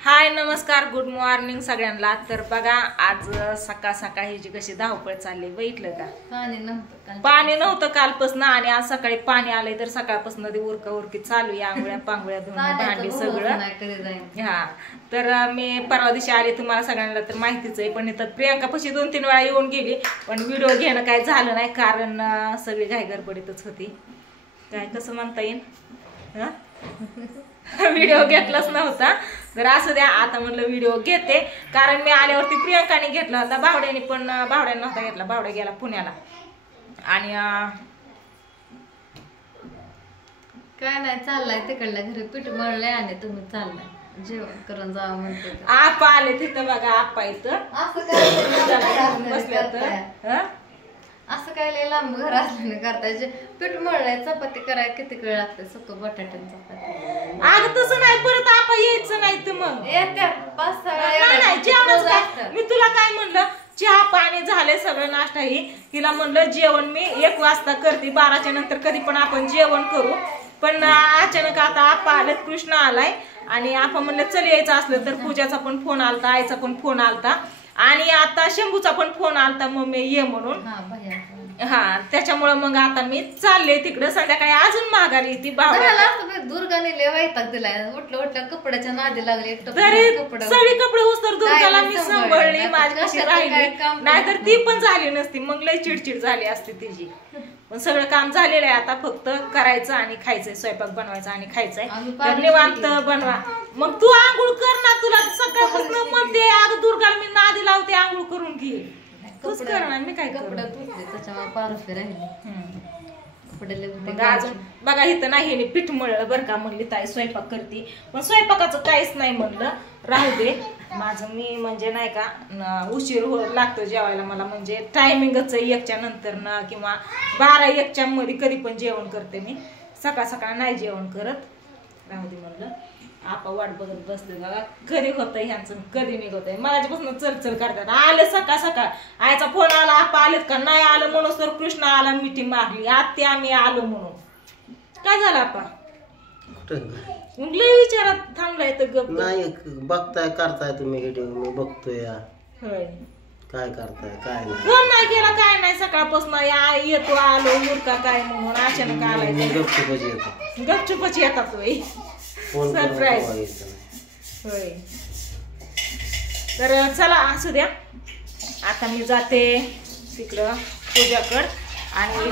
हाय नमस्कार good morning सगळ्यांना। तर बघा आज सकाळ सकाळ ह्याची कशी धावपळ चालली बघितलं का। पाणी नव्हतं कालपासून आणि आज सकाळी पाणी आलंय तर सकाळपासून ते उरका उरकी चालू आहे। आंघोळ्या पांघोळ्या धुणं भांडी सगळं। हा तर मी परवा दिवशी आले तुम्हाला सगळ्यांना तर माहितीच आहे, पण इथं प्रियांका पशी 2-3 वेळा येऊन गेली पण व्हिडिओ घेणं काय झालं नाही कारण सगळी घाई गडबडीतच होती। काय कसं म्हणता येईल व्हिडिओ घेतलाच नव्हता तर असू द्या। आता म्हणलं व्हिडिओ घेते कारण मी आल्यावरती प्रियांकाने घेतला होता, बावड्याने पण बावड्याने नव्हता घेतला, बावड्या गेला पुण्याला। आणि काय नाही चाललाय तिकडल्या घरी पीठ मळलंय आणि तुम्ही चाललाय जेवण करून जावं म्हणते। आपा आले तिथं बघा, आपा इथं बसल्या तर असं काय लय लांब घर असल्याने करताय पीठ मळलंय चपाती करायला किती वेळ लागते सुक बटाट्याची चपाती। अगं तसं नाही परत आपा यायचं नाही तर मग येत्यात 5-6 नाही जेवणच काय मी तुला काय म्हणलं चहा पाणी झाले सगळं नाश्ता ही तिला म्हणलं जेवण मी 1 वाजता करते, 12च्या नंतर कधी पण आपण जेवण करू। पण अचानक आता आपा आलेत, कृष्ण आलाय आणि आपण म्हणलं चल यायचं असलं तर पूजाचा पण फोन आलता, आईचा पण फोन आलता आणि आता शंभूचा पण फोन आलता मम्मी ये म्हणून। हा त्याच्यामुळे मग आता मी चालले तिकडे, संध्याकाळी अजून माघारी ती बावड्या दुर्गाने लय वैताग दिलाय, उठल्या कपड्याच्या नादी लागले तरी सगळी कपडे उस्तर दुर्गाला मी सांभाळली, माझी कशी राहिली नाहीतर ती पण झाली नसती, मग लय चिडचिड झाली असती तिची। पण सगळं काम झालेलं आहे आता फक्त करायचं आणि खायचंय, स्वयंपाक बनवायचा आणि खायचंय तर निवांत बनवा। मग तू आंघोळ कर ना, तुला सकाळपासून म्हणते अगं दुर्गाला मी नादी लावते आंघोळ करून घे, तूच कर ना मी काय कपडे त्याच्यामुळे पारफे राहिले अजून बघा इथं नाही हे पीठ मळलं बरं का, म्हणली ताई स्वयंपाक करते पण स्वयंपाकाचं काहीच नाही म्हणलं राहू दे माझं, मी म्हणजे नाही का उशीर लागतो जेवायला मला, म्हणजे टायमिंगच 1च्या नंतर ना किंवा 12-1च्या मध्ये कधी पण जेवण करते मी, सकाळ सकाळ नाही जेवण करत। राहू दे म्हणलं आपा वाट बघत बसले बघा कधी होतंय ह्यांचं कधी निघतंय, माझ्यापासून चलचल करतात। आले सकाळ सकाळ आईचा फोन आला आपा आलेत का नाही आलं म्हणून तर कृष्ण आला मीटिंग मारली आत्ते आम्ही आलो म्हणून। काय झालं आपा लय विचारात थांबलाय तर गप नाही बघताय करताय तुम्ही व्हिडिओ मी बघतोय होय काय करताय काय नाही फोन नाही केला काय नाही सकाळपासून येतो आलो मुरका काय म्हणून अचानक आलाय गपचूपच येतो गपचूपच येतात होय सरप्राईज होय। तर चला असू द्या आता मी जाते तिकडं पूजाकड आणि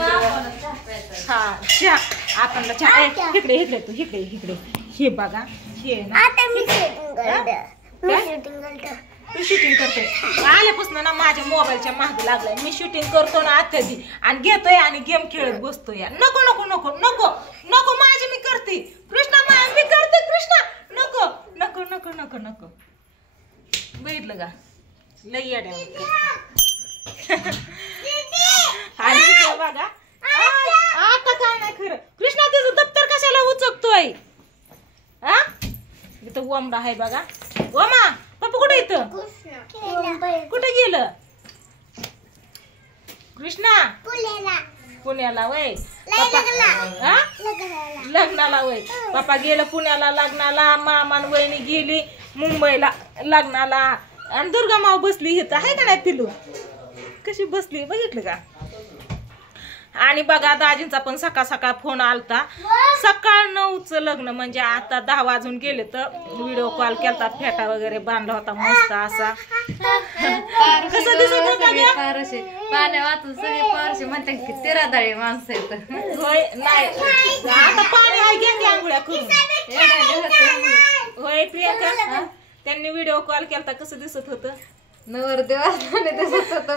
हा चहा आपणला चहा इकडे इकडे तू इकडे इकडे हे बघा हे तू शूटिंग करतोय आल्यापासून ना माझ्या मोबाईलच्या मागे लागलाय, मी शूटिंग करतो ना कधी आणि घेतोय आणि गेम खेळत बसतोय। नको नको नको नको नको माझी मी करते कृष्णा मी करते कृष्णा नको नको नको नको नको बघितलं का लई येड्या आणि बघा आता काय नाही खरं कृष्णा तुझं दप्तर कशाला उचकतोय हा इथं ओमडा आहे बघा ओमा पप्पा कुठे इथं कुठे गेलं कृष्णा पुण्याला वय लग्नाला वय पप्पा गेलं पुण्याला लग्नाला, मामान वहिनी गेली मुंबईला लग्नाला आणि दुर्गा माव बसली इथं आहे का नाही पिलू कशी बसली बघितलं का। आणि बघा दाजींचा पण सकाळ सकाळ फोन आलता, सकाळ 9चं लग्न म्हणजे आता 10 वाजून गेले तर व्हिडिओ कॉल केलता, फेटा वगैरे बांधला होता मस्त असा कसं दिसत होता पाण्या वाचून सगळे पारशी म्हणतात की तेरादाळी माणसं आहेत होय नाही आता पाणी आहे घ्या आंघोळ्या करून होय प्रियांका त्यांनी व्हिडिओ कॉल केलता कसं दिसत होतं नवरदेव असताना दिसत होतं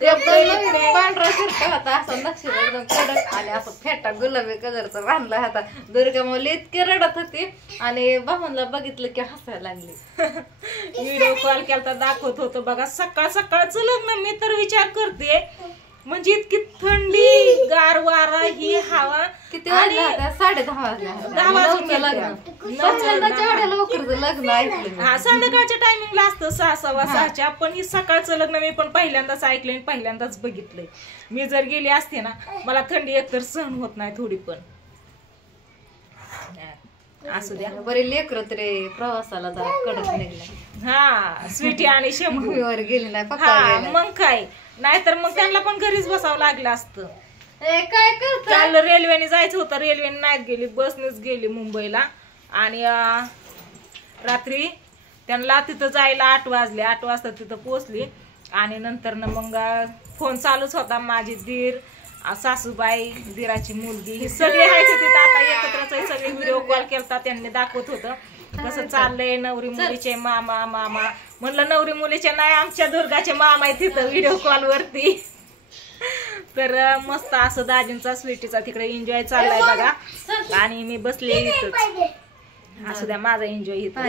एकदम पांढरा शिरका होता असा नक्षी एकदम कडक आणि असं फेटा गुलाबी कलरचा बांधला होता। दुर्गा माऊली इतकी रडत होती आणि बाबांना बघितलं की हसायला लागली। व्हिडिओ कॉल केलता दाखवत होतं बघा सकाळ सकाळचं लग्न, मी तर विचार करते म्हणजे इतकी थंडी गार वारा ही हवा किती वाजल्या होत्या 10:30 वाजल्या 10 वाजून लग्न ऐकलं हा संध्याकाळच्या टायमिंगला असतं 6-6:15 पण ही सकाळचं लग्न मी पण पहिल्यांदाच ऐकलंय पहिल्यांदाच बघितलंय। मी जर गेली असते ना मला थंडी एकतर सहन होत नाही थोडी पण असू द्या. बरे लेकर तरी प्रवासाला जरा कडक निघला. हा स्वीटी आणि शंभू मूवीवर गेली नाही पप्पा हा मग काय, नाहीतर मग त्यांना पण घरीच बसावं लागलं असतं. काय करत काल रेल्वेने जायचं होतं, रेल्वेने नाहीत गेली, बसनेच गेली मुंबईला. आणि रात्री त्यांना तिथं जायला 8 वाजले. 8 वाजता तिथं पोहोचली. आणि नंतर ना मग फोन चालूच होता. माझी दीर, सासूबाई, दीराची मुलगी ही सगळे आहेत तिथं आता एकत्रच. सगळे व्हिडिओ कॉल केलता, त्यांनी दाखवत होतं कसं चाललंय. नवरी मुलीचे मामा मामा म्हणलं नवरी मुलीचे नाही, आमच्या दुर्गाचे मामा आहे तिथं व्हिडिओ कॉल वरती. तर मस्त असं दाजींचा स्वीटीचा तिकडे एन्जॉय चाललाय बघा. आणि मी बसले इथंच. असू द्या माझा एन्जॉय इथं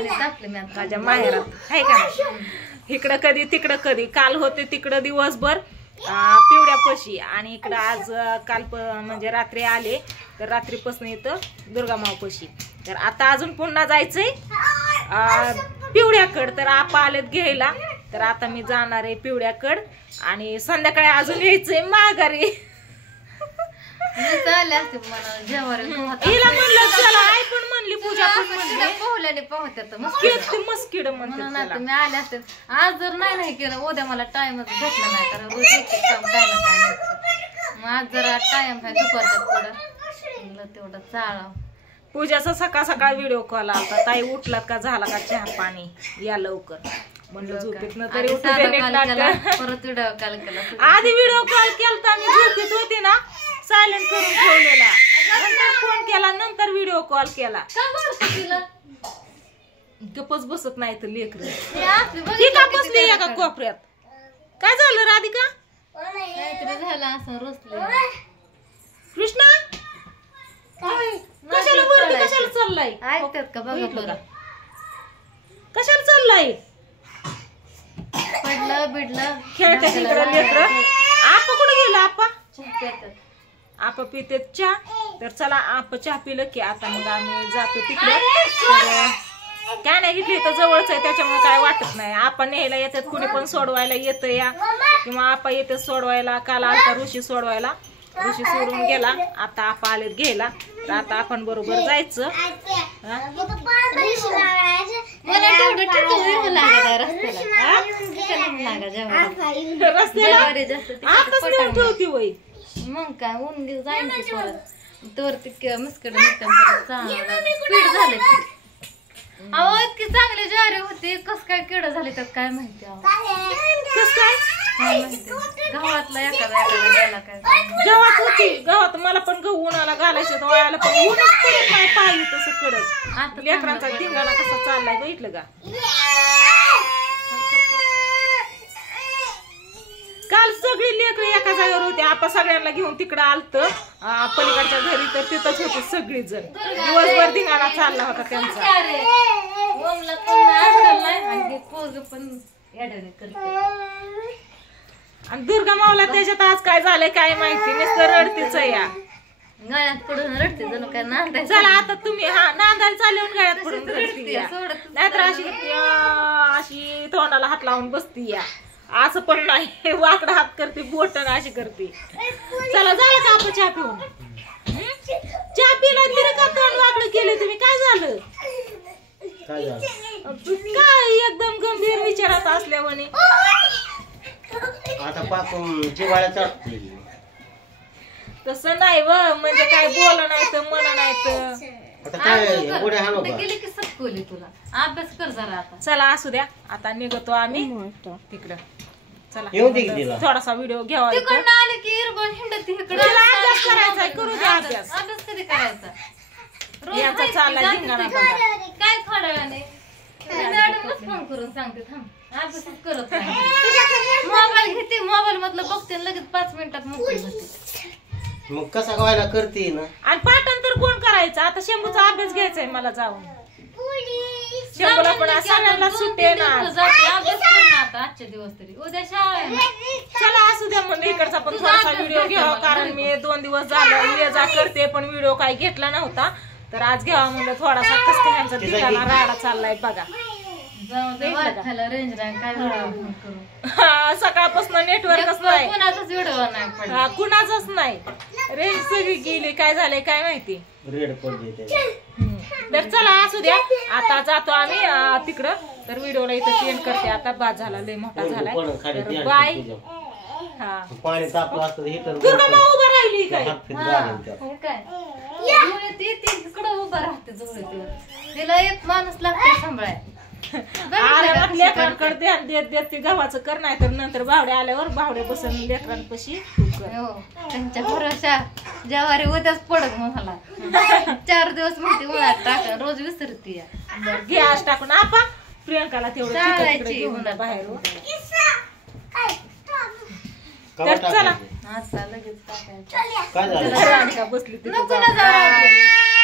माझ्या माहेरात आहे का. इकडं कधी तिकडं कधी. काल होते तिकडं दिवसभर पिवड्यापाशी आणि इकडं आज काल म्हणजे रात्री आले. तर रात्रीपासून इथं दुर्गामावपाशी. तर आता अजून पुन्हा जायचंय पिवड्याकड. तर आपा आलेत घ्यायला. तर आता मी जाणार आहे पिवड्याकड आणि संध्याकाळी अजून यायचंय माघारी. हिला म्हणलं चला, आई पण म्हणली, पूजा पण म्हणली मस्किड म्हणते तुम्ही आले असते. आज जर नाही केलं उद्या मला टाइमच भेटला नाही, कारण रोज काम काय ना काय नसतं. मग आज जरा टाइम आहे दुपारच्या पुढं तेवढं चाळा. पूजाचा सकाळ सकाळ व्हिडिओ कॉल आलता. ताई उठलात का, झाला का चहा पाणी, या लवकर. म्हणलं झोपेत न तरी उठू दे परत व्हिडिओ कॉल केला. आधी व्हिडिओ कॉल केलता मी, झोपेत होती ना, सायलेंट करून ठेवलेला. नंतर फोन केला, नंतर व्हिडिओ कॉल केला. गपच बसत नाही तर लेकर. ती का बसली एका कोपऱ्यात. काय झालं राधिका. झालं असं रोसले. कृष्णा कशाला वरती कशाला चाललाय. ऐकतात का बघा कशाला चाललाय. पडलं बिडलं खेळतात इकडं लेकर. आपा कुठे गेला. आपा आपा पिते चहा. तर चला आपा चहा पिलं की आता मग आम्ही जातो तिकडे. तर काय नाही, इथले तर जवळच आहे त्याच्यामुळे काय वाटत नाही. आपण न्यायला येतात, कुणी पण सोडवायला येतं या, किंवा आपा येते सोडवायला. काल आलता ऋषी सोडवायला, ऋषी सोडून गेला. आता आपा आलेत घ्यायला. तर आता आपण बरोबर जायचं. रस्त्याला ठेवती वय. मग काय ऊन जाईन की परत तर ते मस्कड पीठ झाले. अहो इतकी चांगली ज्वारी होती, कस काय किड झाली तर काय माहिती. कस काय गावातला एखादा गेला काय. गावात होती, गावात मला पण गहू उन्हाला घालायचं वयाला पण ऊनच पडत नाही. पाहिजे तसं कडक. आता लेकरांचा धिंगाणा कसा चाललाय बघितलं का. काल सगळी लेकरं एका जागेवर होती. आपण सगळ्यांना घेऊन तिकडं आलतं पलीकडच्या घरी. तर तिथंच होते सगळी जण. दिवसभर धिंगाणा चालला होता त्यांचा. आणि दुर्गा मावला त्याच्यात आज काय झालंय काय माहिती, नुसतं रडतीच या गळ्यात पडून रडते जणू काय नांदायचं. चला आता तुम्ही हा नांदायला चालून गळ्यात पडून रडती नाहीतर अशी तोंडाला हात लावून बसती या. असं पण नाही, वाकडा हात करते, बोटन अशी करते. चला झालं का आपण चहा पिऊन. चहा पिला तरी का तोंड वाकडं केलं तुम्ही. काय झालं काय एकदम गंभीर विचारात असल्यावानी. आता पाकून जिवाळ्या चढते. तसं नाही व, म्हणजे काय बोल नाही तर मन नाही तर. आता काय गोड्या हाणू का. गेली की सपकोली तुला. अभ्यास कर जरा आता. चला असू द्या, आता निघतो आम्ही तिकडं. चला येऊ दे तिला. थोडासा व्हिडिओ घ्यावा. तिकडनं आले की इरबन हिंडत इकडे. अभ्यास करायचा, करू द्या अभ्यास. अभ्यास कधी करायचा. यांचा चालला धिंगाणा बघा. काय थोड्या वेळाने मॅडमच फोन करून सांगते थांब. अभ्यास करत नाही. मोबाईल घेते, मोबाईल मधलं बघते लगेच 5 मिनिटात मोकळी होते. मग कसा व्हायला करते ना. आणि पाठांतर कोण करायचं. आता शंभूचा अभ्यास घ्यायचाय मला जाऊन. शंभूला पण सगळ्यांना सुट्टे ना. अभ्यास कर ना आता आजच्या दिवस तरी. उद्या शाळा आहे. चला असू द्या म्हणलं इकडचा पण थोडासा व्हिडिओ घ्यावा. कारण मी 2 दिवस झालं ये जा करते पण व्हिडिओ काही घेतला नव्हता. तर आज घ्यावा म्हणलं थोडासा. कस काय ह्यांचा ठिकाणा राडा चाललाय बघा. रेंज नाही काय सकाळपासून नेटवर्कच नाही. कोणाचाच व्हिडिओ नाही. कुणाचंच नाही. रेंज सगळी गेली. काय झालंय काय माहिती. रेड पडली. तर चला असू द्या, आता जातो आम्ही तिकडं. तर व्हिडिओला इथं एंड करते आता. बाद झाला, लय मोठा झालाय. तर बाय. हा पाणी तापलं असतं हिटर दुर्गा माऊ उभं राहिली काय? हे काय ती तिकडं उभं राहते जोडीवर. तिला एक माणूस लागते सांभाळाय. लेकरांकडे ध्यान देत देत ते गव्हाचं कर, नाही तर नंतर बावडे आल्यावर बावडे बसून लेकरांपाशी त्यांच्या भरोशा ज्यावारी उद्याच पडत मला 4 दिवस म्हणते उन्हात टाका, रोज विसरती. गॅस टाकून आपा प्रियंकाला तेवढं चालायची घेऊन उन्हात बाहेर. तर चला आता लगेच टाकायचं. काय झालं बसली नको ना जाऊ.